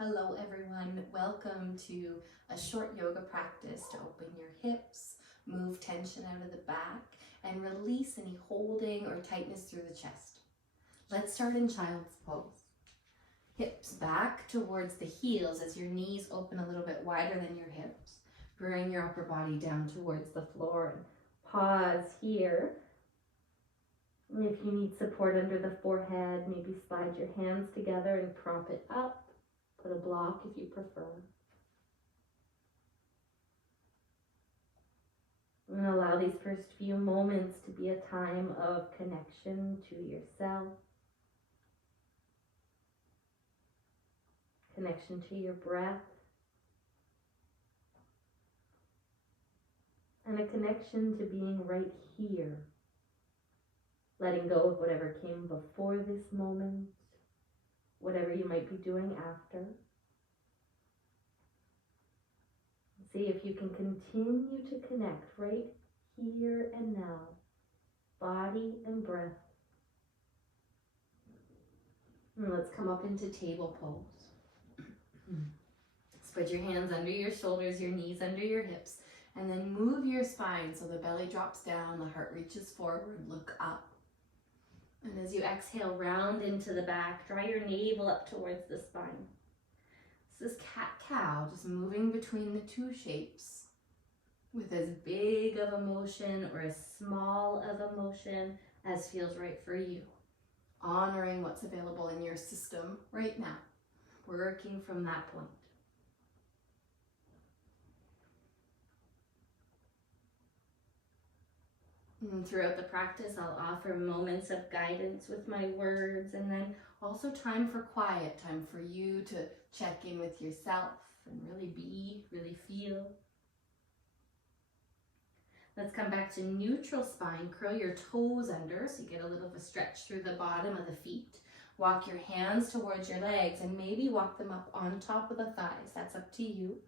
Hello everyone, welcome to a short yoga practice to open your hips, move tension out of the back, and release any holding or tightness through the chest. Let's start in child's pose. Hips back towards the heels as your knees open a little bit wider than your hips. Bring your upper body down towards the floor and pause here. If you need support under the forehead, maybe slide your hands together and prop it up. Put a block if you prefer. And allow these first few moments to be a time of connection to yourself, connection to your breath, and a connection to being right here, letting go of whatever came before this moment, whatever you might be doing after. See if you can continue to connect right here and now, body and breath. And let's come up into table pose. Spread your hands under your shoulders, your knees under your hips, and then move your spine so the belly drops down, the heart reaches forward, look up. And as you exhale, round into the back, draw your navel up towards the spine. This is cat-cow, just moving between the two shapes with as big of a motion or as small of a motion as feels right for you. Honoring what's available in your system right now, working from that point. And throughout the practice, I'll offer moments of guidance with my words, and then also time for quiet, time for you to check in with yourself and really be, really feel. Let's come back to neutral spine. Curl your toes under so you get a little of a stretch through the bottom of the feet. Walk your hands towards your legs and maybe walk them up on top of the thighs. That's up to you.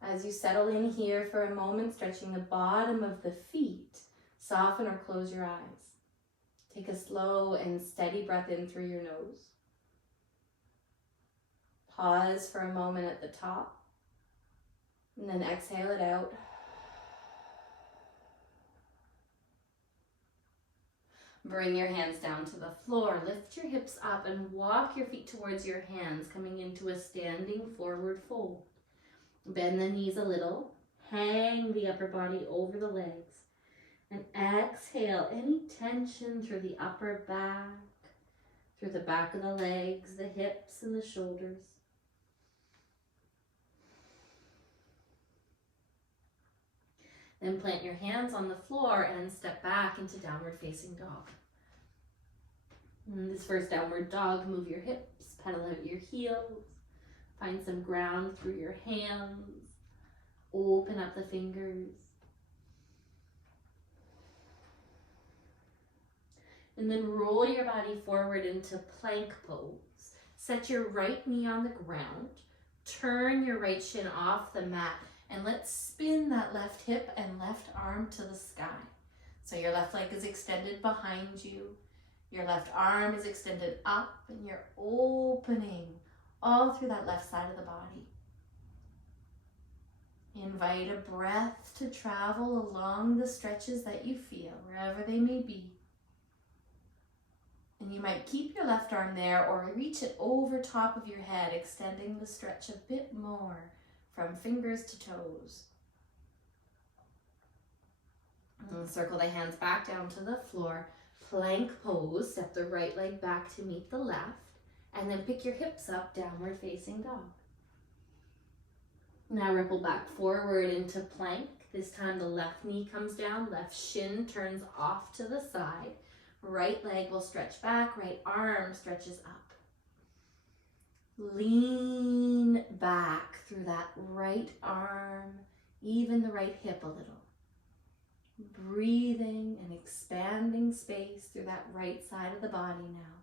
As you settle in here for a moment, stretching the bottom of the feet, soften or close your eyes. Take a slow and steady breath in through your nose. Pause for a moment at the top, and then exhale it out. Bring your hands down to the floor. Lift your hips up and walk your feet towards your hands, coming into a standing forward fold. Bend the knees a little. Hang the upper body over the legs. And exhale any tension through the upper back, through the back of the legs, the hips, and the shoulders. Then plant your hands on the floor and step back into downward facing dog. In this first downward dog, move your hips, pedal out your heels, find some ground through your hands, open up the fingers. And then roll your body forward into plank pose. Set your right knee on the ground, turn your right shin off the mat, and let's spin that left hip and left arm to the sky. So your left leg is extended behind you, your left arm is extended up, and you're opening all through that left side of the body. Invite a breath to travel along the stretches that you feel, wherever they may be. And you might keep your left arm there or reach it over top of your head, extending the stretch a bit more from fingers to toes. And circle the hands back down to the floor. Plank pose, step the right leg back to meet the left, and then pick your hips up, downward facing dog. Now ripple back forward into plank. This time the left knee comes down, left shin turns off to the side. Right leg will stretch back, right arm stretches up. Lean back through that right arm, even the right hip a little. Breathing and expanding space through that right side of the body now.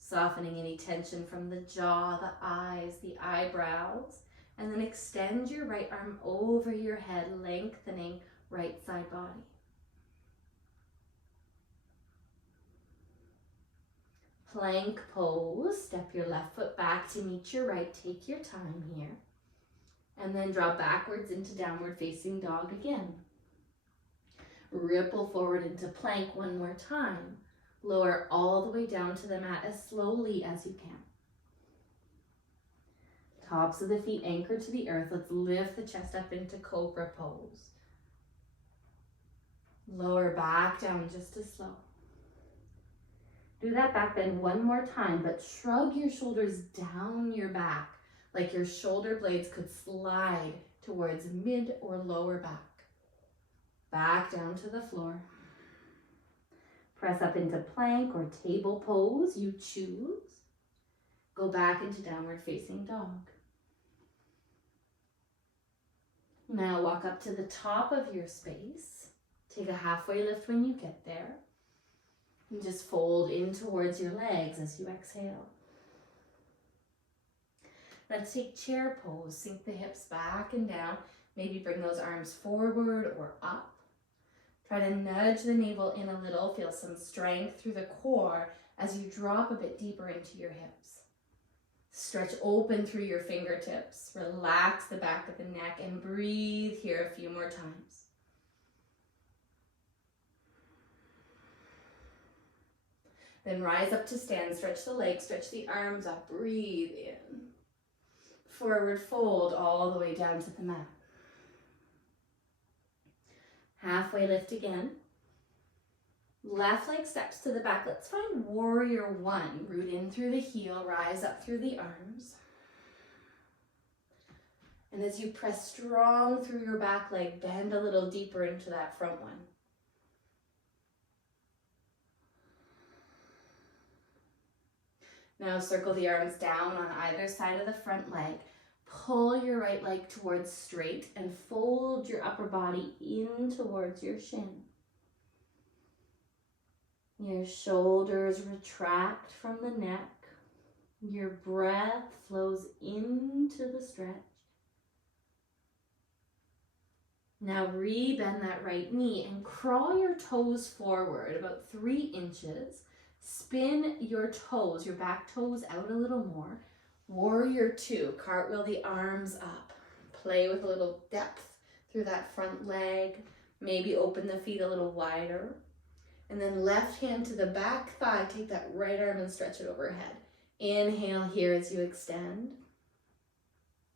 Softening any tension from the jaw, the eyes, the eyebrows, and then extend your right arm over your head, lengthening right side body. Plank pose. Step your left foot back to meet your right. Take your time here. And then draw backwards into downward facing dog again. Ripple forward into plank one more time. Lower all the way down to the mat as slowly as you can. Tops of the feet anchored to the earth. Let's lift the chest up into cobra pose. Lower back down just as slow. Do that back bend one more time, but shrug your shoulders down your back like your shoulder blades could slide towards mid or lower back. Back down to the floor. Press up into plank or table pose, you choose. Go back into downward facing dog. Now walk up to the top of your space. Take a halfway lift when you get there. And just fold in towards your legs as you exhale. Let's take chair pose. Sink the hips back and down. Maybe bring those arms forward or up. Try to nudge the navel in a little. Feel some strength through the core as you drop a bit deeper into your hips. Stretch open through your fingertips. Relax the back of the neck and breathe here a few more times. Then rise up to stand. Stretch the legs, stretch the arms up. Breathe in. Forward fold all the way down to the mat. Halfway lift again. Left leg steps to the back. Let's find warrior one. Root in through the heel, rise up through the arms. And as you press strong through your back leg, bend a little deeper into that front one. Now circle the arms down on either side of the front leg. Pull your right leg towards straight and fold your upper body in towards your shin. Your shoulders retract from the neck. Your breath flows into the stretch. Now rebend that right knee and crawl your toes forward about 3 inches. Spin your toes, your back toes out a little more. Warrior two, cartwheel the arms up. Play with a little depth through that front leg. Maybe open the feet a little wider. And then left hand to the back thigh. Take that right arm and stretch it overhead. Inhale here as you extend.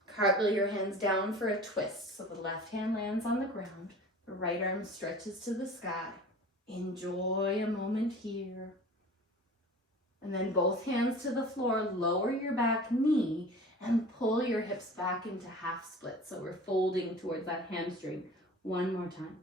Cartwheel your hands down for a twist. So the left hand lands on the ground. The right arm stretches to the sky. Enjoy a moment here. And then both hands to the floor, lower your back knee and pull your hips back into half split. So we're folding towards that hamstring. One more time.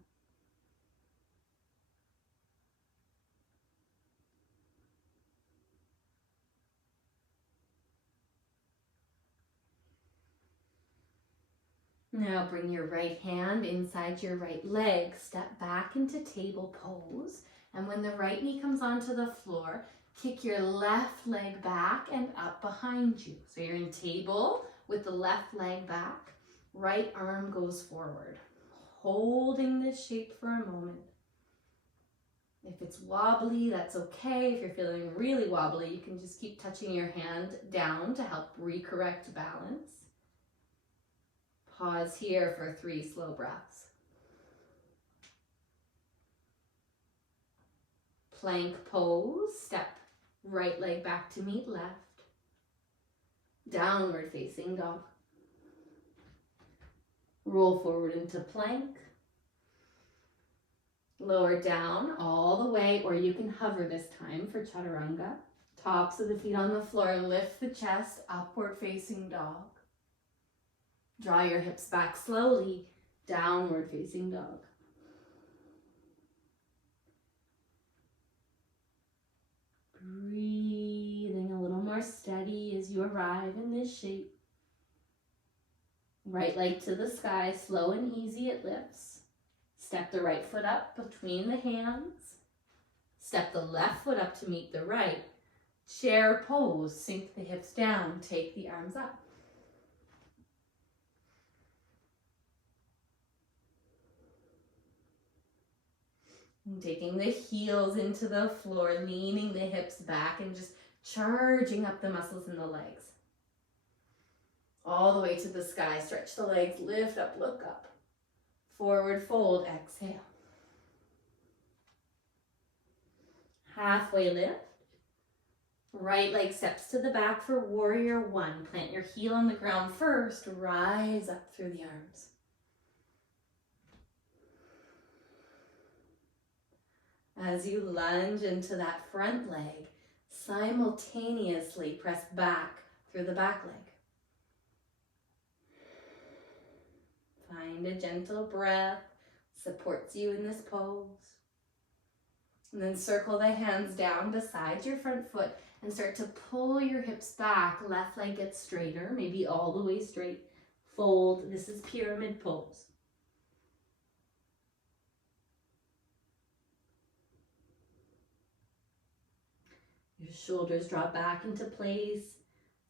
Now bring your right hand inside your right leg. Step back into table pose. And when the right knee comes onto the floor, kick your left leg back and up behind you. So you're in table with the left leg back. Right arm goes forward. Holding this shape for a moment. If it's wobbly, that's okay. If you're feeling really wobbly, you can just keep touching your hand down to help recorrect balance. Pause here for 3 slow breaths. Plank pose, step right leg back to meet left. Downward facing dog. Roll forward into plank. Lower down all the way, or you can hover this time for chaturanga. Tops of the feet on the floor, lift the chest, upward facing dog. Draw your hips back slowly, downward facing dog. Breathing a little more steady as you arrive in this shape. Right leg to the sky, slow and easy it lifts. Step the right foot up between the hands. Step the left foot up to meet the right. Chair pose, sink the hips down, take the arms up. And taking the heels into the floor, leaning the hips back and just charging up the muscles in the legs. All the way to the sky. Stretch the legs, lift up, look up. Forward fold, exhale. Halfway lift. Right leg steps to the back for warrior one. Plant your heel on the ground first. Rise up through the arms. As you lunge into that front leg, simultaneously press back through the back leg. Find a gentle breath, supports you in this pose. And then circle the hands down beside your front foot and start to pull your hips back. Left leg gets straighter, maybe all the way straight. Fold. This is pyramid pose. Your shoulders drop back into place.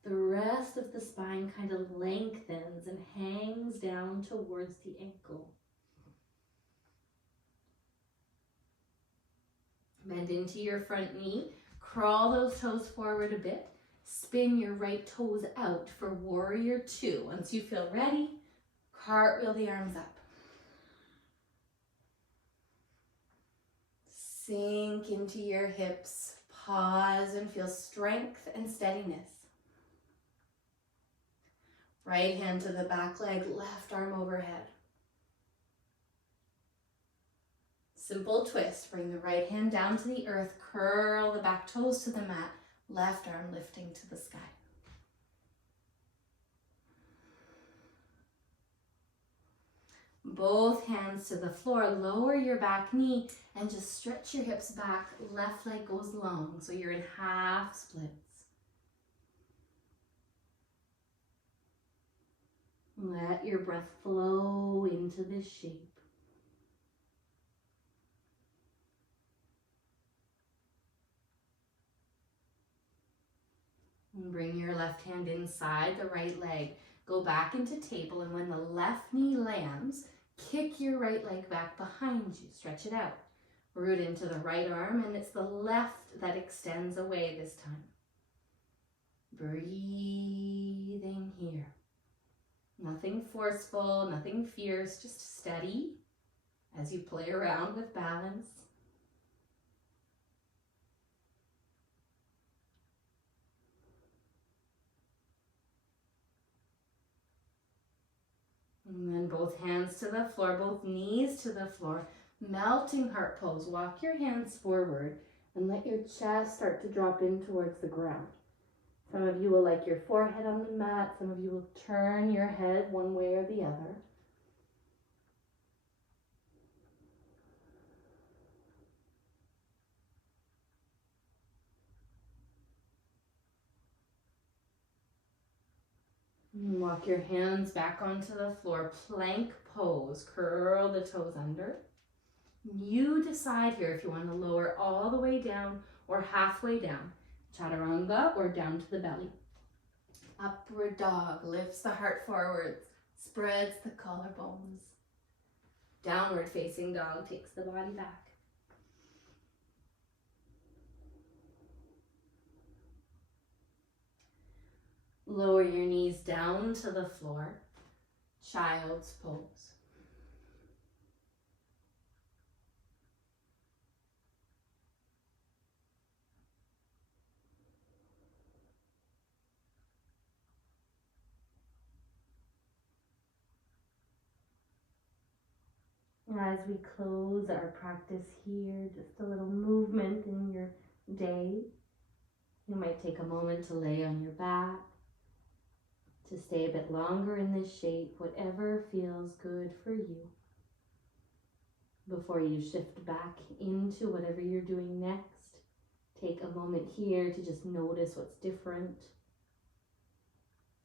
The rest of the spine kind of lengthens and hangs down towards the ankle. Bend into your front knee. Crawl those toes forward a bit. Spin your right toes out for warrior two. Once you feel ready, cartwheel the arms up. Sink into your hips. Pause and feel strength and steadiness. Right hand to the back leg, left arm overhead. Simple twist. Bring the right hand down to the earth. Curl the back toes to the mat. Left arm lifting to the sky. Both hands to the floor. Lower your back knee and just stretch your hips back. Left leg goes long, so you're in half splits. Let your breath flow into this shape. And bring your left hand inside the right leg. Go back into table, and when the left knee lands, kick your right leg back behind you. Stretch it out. Root into the right arm, and it's the left that extends away this time. Breathing here. Nothing forceful, nothing fierce, just steady as you play around with balance. And then both hands to the floor, both knees to the floor. Melting heart pose. Walk your hands forward and let your chest start to drop in towards the ground. Some of you will like your forehead on the mat. Some of you will turn your head one way or the other. And walk your hands back onto the floor. Plank pose. Curl the toes under. You decide here if you want to lower all the way down or halfway down. Chaturanga or down to the belly. Upward dog lifts the heart forwards, spreads the collarbones. Downward facing dog takes the body back. Lower your knees down to the floor. Child's pose. As we close our practice here, just a little movement in your day. You might take a moment to lay on your back, to stay a bit longer in this shape, whatever feels good for you. Before you shift back into whatever you're doing next, take a moment here to just notice what's different.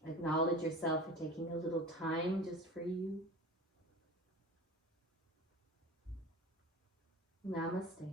Acknowledge yourself for taking a little time just for you. Namaste.